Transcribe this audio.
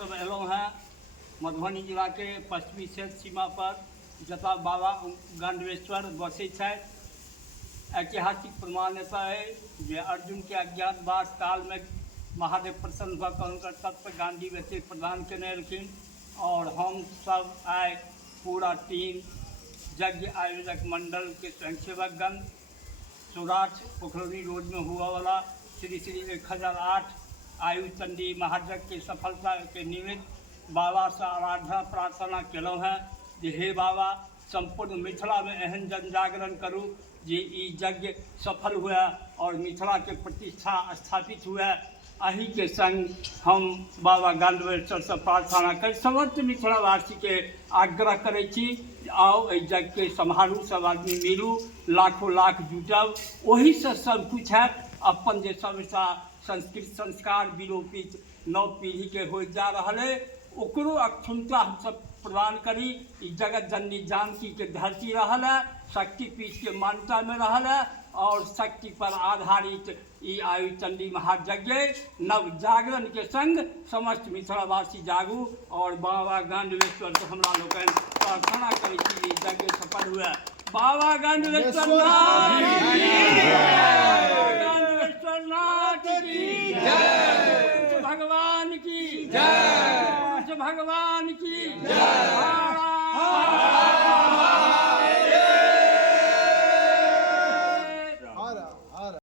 सब एलहुँ हैं मधुबनी जिला के पश्चिमी क्षेत्र सीमा पर जतऽ बाबा गांडवेश्वर बसै छथि। ऐतिहासिक प्रमाण्यता है जे अर्जुन के अज्ञातवास काल में महादेव प्रसन्न भऽ कऽ हुनकर तत्व गांडी व्यतीत प्रदान केने एलखिन। और हम सब आइ पूरा टीम यज्ञ आयोजक मंडल के स्वयंसेवकगण सौराठ पोखरौनी रोड में हुआ वाला श्री श्री 1008 आयु चंडी महायज्ञ के सफलता के निमित्त बाबा से आराधना प्रार्थना केलहुँ हैं जे हे बाबा संपूर्ण मिथिला में एहन जनजागरण करूँ जे ई यज्ञ सफल हुए और मिथिला के प्रतिष्ठा स्थापित हुए। अही के संग हम बाबा गांडवेश्वर से प्रार्थना कर समस्त मिथिलावासी के आग्रह करै छी आओ एहि यज्ञ के सम्हारू, सब आदमी मिलू, लाखों लाख जुटब, ओही से सब कुछ है। अपन जे सबटा संस्कृत संस्कार विलोपित नव पीढ़ी के हो जा रहा है ओकरो अक्षुणता हम सब प्रदान करी। जगत जननी जानकी के धरती रहल है, शक्तिपीठ के मान्यता में रहल है और शक्ति पर आधारित ई आयु चंडी महायज्ञ नव जागरण के संग समस्त मिथिलावासी जागू और बाबा गांडवेश्वर से हमरा लोकनि प्रार्थना करै छी ई यज्ञ सफल हुए। बाबा गांडवेश्वर नाथ की जय, भगवान की जय, भगवान की जय।